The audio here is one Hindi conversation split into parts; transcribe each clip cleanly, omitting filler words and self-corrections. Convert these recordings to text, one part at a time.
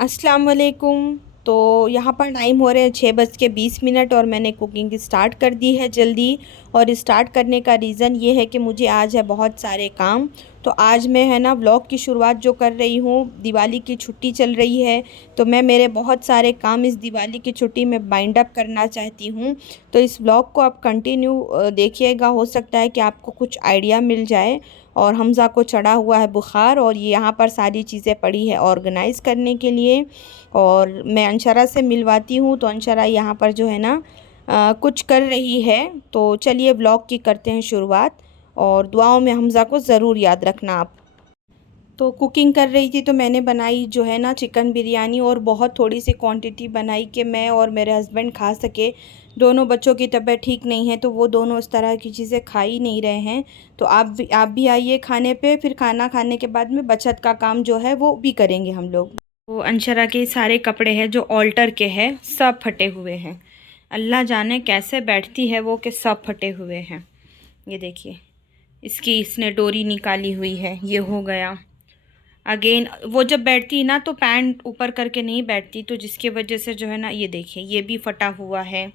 अस्सलाम वालेकुम। तो यहाँ पर टाइम हो रहे हैं 6:20 और मैंने कुकिंग स्टार्ट कर दी है जल्दी। और स्टार्ट करने का रीज़न ये है कि मुझे आज है बहुत सारे काम। तो आज मैं है ना व्लॉग की शुरुआत जो कर रही हूँ, दिवाली की छुट्टी चल रही है तो मैं मेरे बहुत सारे काम इस दिवाली की छुट्टी में बाइंड अप करना चाहती हूँ। तो इस व्लॉग को आप कंटिन्यू देखिएगा, हो सकता है कि आपको कुछ आइडिया मिल जाए। और हमज़ा को चढ़ा हुआ है बुखार और ये यहाँ पर सारी चीज़ें पड़ी है ऑर्गेनाइज़ करने के लिए। और मैं अंशरा से मिलवाती हूँ, तो अंशरा यहाँ पर जो है ना कुछ कर रही है। तो चलिए व्लॉग की करते हैं शुरुआत। और दुआओं में हमज़ा को ज़रूर याद रखना आप। तो कुकिंग कर रही थी तो मैंने बनाई जो है ना चिकन बिरयानी, और बहुत थोड़ी सी क्वांटिटी बनाई कि मैं और मेरे हस्बैंड खा सके। दोनों बच्चों की तबीयत ठीक नहीं है तो वो दोनों इस तरह की चीज़ें खा ही नहीं रहे हैं। तो आप भी आइए खाने पे, फिर खाना खाने के बाद में बचत का काम जो है वो भी करेंगे हम लोग। तो अंशरा के सारे कपड़े हैं जो ऑल्टर के हैं सब फटे हुए हैं। अल्लाह जाने कैसे बैठती है वो कि सब फटे हुए हैं। ये देखिए, इसने डोरी निकाली हुई है, ये हो गया। अगेन वो जब बैठती है ना तो पैंट ऊपर करके नहीं बैठती, तो जिसकी वजह से जो है ना ये देखिए ये भी फटा हुआ है।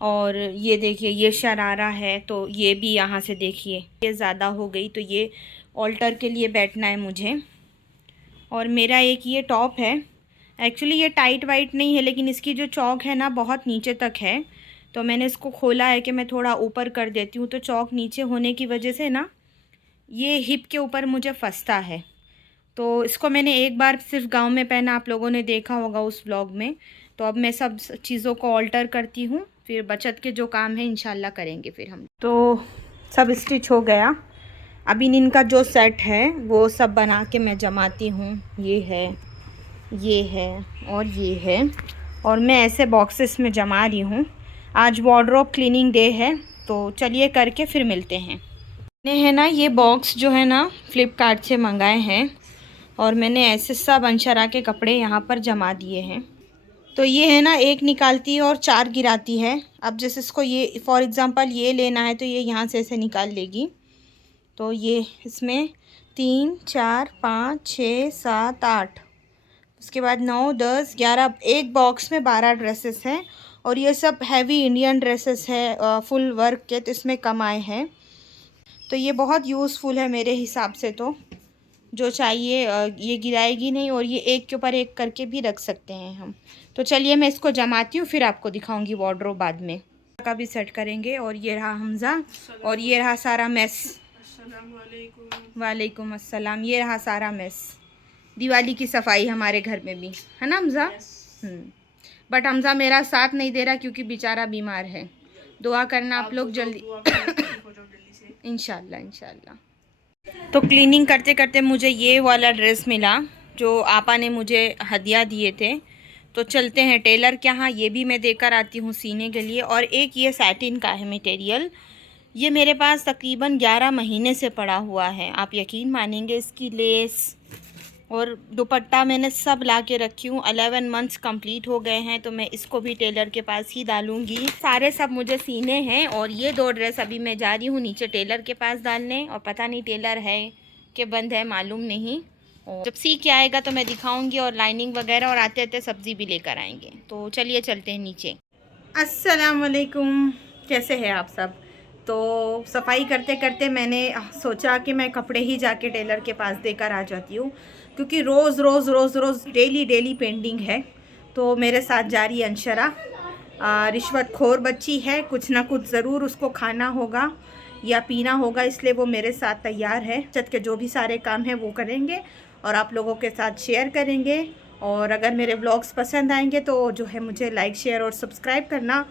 और ये देखिए ये शरारा है, तो ये भी यहाँ से देखिए ये ज़्यादा हो गई, तो ये ऑल्टर के लिए बैठना है मुझे। और मेरा एक ये टॉप है, एक्चुअली ये टाइट वाइट नहीं है लेकिन इसकी जो चौक है ना बहुत नीचे तक है। तो मैंने इसको खोला है कि मैं थोड़ा ऊपर कर देती हूँ, तो चौक नीचे होने की वजह से ना ये हिप के ऊपर मुझे फंसता है। तो इसको मैंने एक बार सिर्फ गांव में पहना, आप लोगों ने देखा होगा उस व्लॉग में। तो अब मैं सब चीज़ों को ऑल्टर करती हूँ, फिर बचत के जो काम है इंशाल्लाह करेंगे फिर हम। तो सब स्टिच हो गया। अभी इनका जो सेट है वो सब बना के मैं जमाती हूँ। ये है, ये है और ये है, और मैं ऐसे बॉक्सेस में जमा रही हूँ। आज वार्डरोब क्लीनिंग डे है, तो चलिए करके फिर मिलते हैं। मैंने है ना ये बॉक्स जो है ना फ्लिपकार्ट से मंगाए हैं, और मैंने ऐसे सब अंशरा के कपड़े यहाँ पर जमा दिए हैं। तो ये है ना एक निकालती है और चार गिराती है। अब जैसे इसको ये फॉर एग्ज़ाम्पल ये लेना है तो ये यहाँ से ऐसे निकाल लेगी। तो ये इसमें 3 4 5 6 7 8, उसके बाद 9 10 11, एक बॉक्स में 12 ड्रेसेस हैं। और ये सब हैवी इंडियन ड्रेसेस है फुल वर्क के, तो इसमें कम आए हैं। तो ये बहुत यूज़फुल है मेरे हिसाब से। तो जो चाहिए ये गिराएगी नहीं, और ये एक के ऊपर एक करके भी रख सकते हैं हम। तो चलिए मैं इसको जमाती हूँ, फिर आपको दिखाऊंगी वार्डरोब बाद में का भी सेट करेंगे। और ये रहा हमज़ा, और ये रहा सारा मेस। वालेकुम अस्सलाम। ये रहा सारा मेस, दिवाली की सफाई हमारे घर में भी है ना हमज़ा। बट हमज़ा मेरा साथ नहीं दे रहा क्योंकि बेचारा बीमार है। दुआ करना आप लोग जल्दी इंशाल्लाह इंशाल्लाह। तो क्लीनिंग करते करते मुझे ये वाला ड्रेस मिला जो आपा ने मुझे हदिया दिए थे। तो चलते हैं टेलर के यहाँ, ये भी मैं देकर आती हूँ सीने के लिए। और एक ये सैटिन का है मटेरियल, ये मेरे पास तकरीबन 11 महीने से पड़ा हुआ है। आप यकीन मानेंगे, इसकी लेस और दुपट्टा मैंने सब ला के रखी हूँ। 11 मंथ्स कंप्लीट हो गए हैं, तो मैं इसको भी टेलर के पास ही डालूँगी। सारे सब मुझे सीने हैं, और ये 2 ड्रेस अभी मैं जा रही हूँ नीचे टेलर के पास डालने। और पता नहीं टेलर है कि बंद है, मालूम नहीं। और जब सी के आएगा तो मैं दिखाऊँगी, और लाइनिंग वगैरह, और आते आते सब्ज़ी भी लेकर आएँगे। तो चलिए चलते हैं नीचे। अस्सलाम वालेकुम, कैसे हैं आप सब। तो सफाई करते करते मैंने सोचा कि मैं कपड़े ही जाके टेलर के पास देकर आ जाती हूँ, क्योंकि रोज़ रोज़ रोज़ रोज़ डेली पेंडिंग है। तो मेरे साथ जा रही अंशरा, रिश्वतखोर बच्ची है, कुछ ना कुछ ज़रूर उसको खाना होगा या पीना होगा, इसलिए वो मेरे साथ तैयार है। चट के जो भी सारे काम हैं वो करेंगे और आप लोगों के साथ शेयर करेंगे। और अगर मेरे व्लॉग्स पसंद आएंगे तो जो है मुझे लाइक शेयर और सब्सक्राइब करना,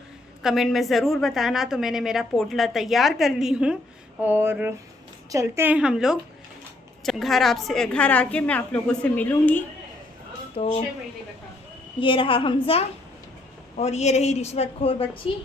कमेंट में ज़रूर बताना। तो मैंने मेरा पोटला तैयार कर ली हूँ, और चलते हैं हम लोग घर आके मैं आप लोगों से मिलूँगी। तो ये रहा हमज़ा, और ये रही रिश्वतखोर बच्ची।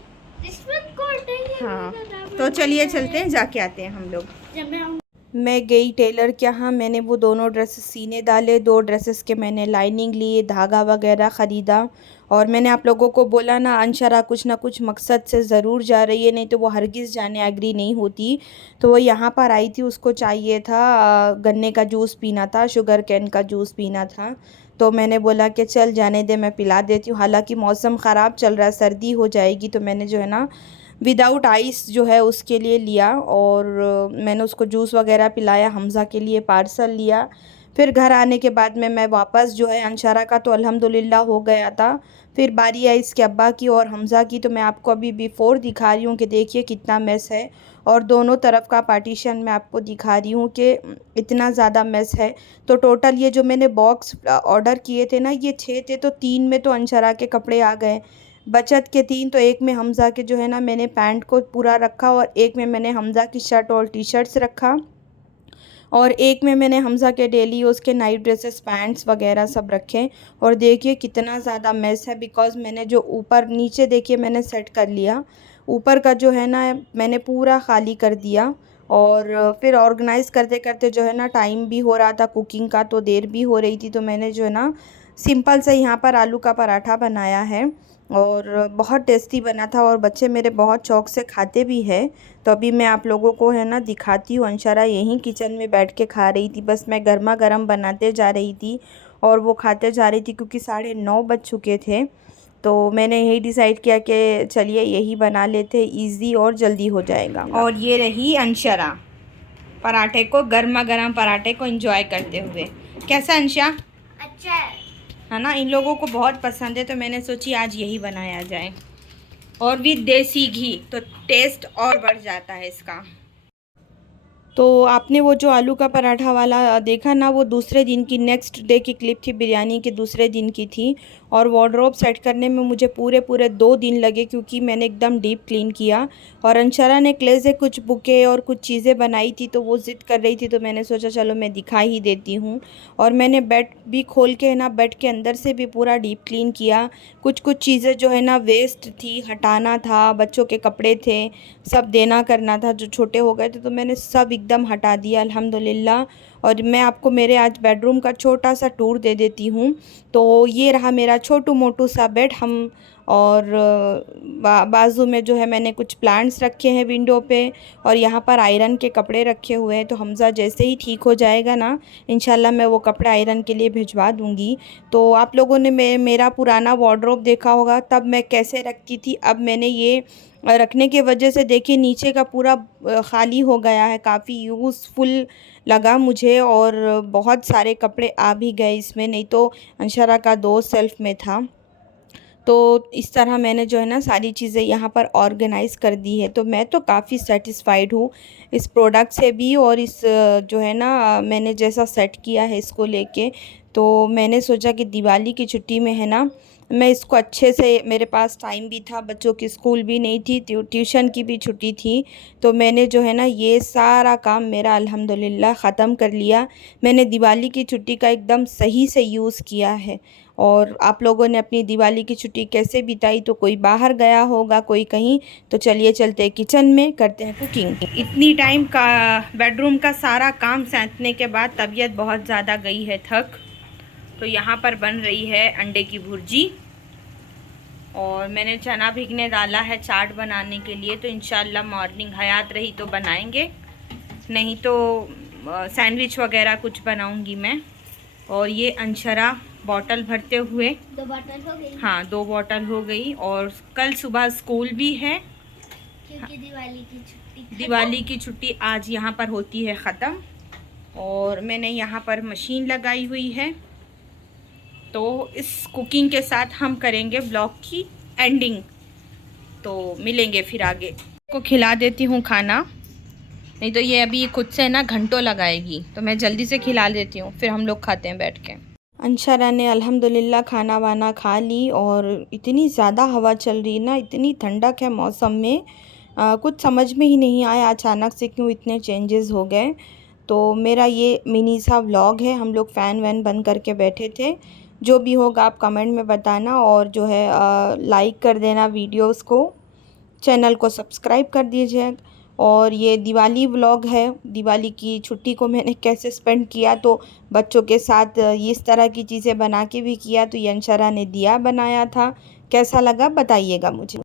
हाँ, तो चलिए चलते हैं, जाके आते हैं हम लोग। मैं गई टेलर के यहाँ, मैंने वो दोनों ड्रेसेस सीने डाले। 2 ड्रेसेस के मैंने लाइनिंग ली, धागा वगैरह ख़रीदा। और मैंने आप लोगों को बोला ना अंशरा कुछ ना कुछ मकसद से ज़रूर जा रही है, नहीं तो वो हरगिज़ जाने एग्री नहीं होती। तो वो यहाँ पर आई थी, उसको चाहिए था गन्ने का जूस पीना था, शुगर कैन का जूस पीना था। तो मैंने बोला कि चल जाने दे, मैं पिला देती हूँ। हालांकि मौसम ख़राब चल रहा है, सर्दी हो जाएगी, तो मैंने जो है ना विदाउट आइस जो है उसके लिए लिया, और मैंने उसको जूस वगैरह पिलाया। हमज़ा के लिए पार्सल लिया। फिर घर आने के बाद में मैं वापस जो है अंशारा का तो अल्हम्दुलिल्लाह हो गया था। फिर बारी आई इसके अब्बा की और हमज़ा की। तो मैं आपको अभी बिफ़ोर दिखा रही हूँ कि देखिए कितना मेस है, और दोनों तरफ का पार्टीशन मैं आपको दिखा रही हूँ कि इतना ज़्यादा मेस है। तो टोटल ये जो मैंने बॉक्स ऑर्डर किए थे ना, ये 6 थे, तो 3 में तो अंशरा के कपड़े आ गए, बचत के 3 तो एक में हमज़ा के जो है ना मैंने पैंट को पूरा रखा, और एक में मैंने हमज़ा की शर्ट और टी शर्ट्स रखा, और एक में मैंने हमज़ा के डेली यूज़ के नाइट ड्रेसेस पैंट्स वगैरह सब रखे। और देखिए कितना ज़्यादा मेस है, बिकॉज़ मैंने जो ऊपर नीचे देखिए मैंने सेट कर लिया, ऊपर का जो है ना मैंने पूरा ख़ाली कर दिया। और फिर ऑर्गेनाइज़ करते करते जो है ना टाइम भी हो रहा था कुकिंग का, तो देर भी हो रही थी। तो मैंने जो है ना सिंपल से यहाँ पर आलू का पराठा बनाया है, और बहुत टेस्टी बना था, और बच्चे मेरे बहुत शौक़ से खाते भी हैं। तो अभी मैं आप लोगों को है ना दिखाती हूँ। अंशरा यहीं किचन में बैठ के खा रही थी, बस मैं गर्मा गर्म बनाते जा रही थी और वो खाते जा रही थी, क्योंकि 9:30 बज चुके थे। तो मैंने यही डिसाइड किया कि चलिए यही बना लेते, इजी और जल्दी हो जाएगा। और ये रही अंशरा पराठे को, गर्मा गर्म पराठे को एंजॉय करते हुए। कैसा अंशा? अच्छा है ना, इन लोगों को बहुत पसंद है, तो मैंने सोची आज यही बनाया जाए, और विद देसी घी, तो टेस्ट और बढ़ जाता है इसका। तो आपने वो जो आलू का पराठा वाला देखा ना, वो दूसरे दिन की, नेक्स्ट डे की क्लिप थी, बिरयानी के दूसरे दिन की थी। और वार्डरोब सेट करने में मुझे पूरे 2 दिन लगे, क्योंकि मैंने एकदम डीप क्लीन किया। और अंशरा ने क्ले से कुछ बुके और कुछ चीज़ें बनाई थी, तो वो ज़िद कर रही थी, तो मैंने सोचा चलो मैं दिखा ही देती हूँ। और मैंने बेड भी खोल के है ना, बेड के अंदर से भी पूरा डीप क्लीन किया। कुछ चीज़ें जो है ना वेस्ट थी, हटाना था, बच्चों के कपड़े थे, सब देना करना था, जो छोटे हो गए थे, तो मैंने सब एकदम हटा दिया अल्हम्दुलिल्लाह। और मैं आपको मेरे आज बेडरूम का छोटा सा टूर दे देती हूँ। तो ये रहा मेरा छोटू मोटू सा बेड। हम और बाजू में जो है मैंने कुछ प्लांट्स रखे हैं विंडो पे, और यहाँ पर आयरन के कपड़े रखे हुए हैं। तो हमज़ा जैसे ही ठीक हो जाएगा ना, इंशाल्लाह मैं वो कपड़े आयरन के लिए भिजवा दूँगी। तो आप लोगों ने मेरा पुराना वार्डरोब देखा होगा, तब मैं कैसे रखती थी। अब मैंने ये रखने की वजह से देखिए नीचे का पूरा ख़ाली हो गया है, काफ़ी यूज़फुल लगा मुझे, और बहुत सारे कपड़े आ भी गए इसमें, नहीं तो अंशरा का 2 सेल्फ़ में था। तो इस तरह मैंने जो है ना सारी चीज़ें यहाँ पर ऑर्गेनाइज़ कर दी है। तो मैं तो काफ़ी सेटिस्फाइड हूँ इस प्रोडक्ट से भी, और इस जो है ना मैंने जैसा सेट किया है इसको लेके। तो मैंने सोचा कि दिवाली की छुट्टी में है ना मैं इसको अच्छे से, मेरे पास टाइम भी था, बच्चों की स्कूल भी नहीं थी, ट्यूशन की भी छुट्टी थी, तो मैंने जो है ना ये सारा काम मेरा अल्हम्दुलिल्लाह ख़त्म कर लिया। मैंने दिवाली की छुट्टी का एकदम सही से यूज़ किया है। और आप लोगों ने अपनी दिवाली की छुट्टी कैसे बिताई? तो कोई बाहर गया होगा, कोई कहीं। तो चलिए चलते हैं किचन में, करते हैं कुकिंग। इतनी टाइम का बेडरूम का सारा काम सैंतने के बाद तबीयत बहुत ज़्यादा गई है थक। तो यहाँ पर बन रही है अंडे की भुर्जी, और मैंने चना भिगने डाला है चाट बनाने के लिए। तो इंशाल्लाह मॉर्निंग हयात रही तो बनाएंगे, नहीं तो सैंडविच वगैरह कुछ बनाऊंगी मैं। और ये अंशरा बॉटल भरते हुए, 2 बॉटल हो गई। हाँ 2 बॉटल हो गई। और कल सुबह स्कूल भी है, क्योंकि दिवाली की छुट्टी आज यहाँ पर होती है ख़त्म। और मैंने यहाँ पर मशीन लगाई हुई है। तो इस कुकिंग के साथ हम करेंगे ब्लॉग की एंडिंग। तो मिलेंगे फिर आगे। को खिला देती हूँ खाना, नहीं तो ये अभी खुद से ना घंटों लगाएगी, तो मैं जल्दी से खिला देती हूँ, फिर हम लोग खाते हैं बैठ के। अंशरा ने अल्हम्दुलिल्लाह खाना वाना खा ली, और इतनी ज़्यादा हवा चल रही ना, इतनी ठंडक है मौसम में, कुछ समझ में ही नहीं आया अचानक से क्यों इतने चेंजेस हो गए। तो मेरा ये मिनी सा व्लॉग है, हम लोग फ़ैन वैन बंद करके बैठे थे। जो भी होगा आप कमेंट में बताना, और जो है लाइक कर देना वीडियोस को, चैनल को सब्सक्राइब कर दीजिए। और ये दिवाली व्लॉग है, दिवाली की छुट्टी को मैंने कैसे स्पेंड किया, तो बच्चों के साथ इस तरह की चीज़ें बना के भी किया। तो ये अंशरा ने दिया बनाया था, कैसा लगा बताइएगा मुझे।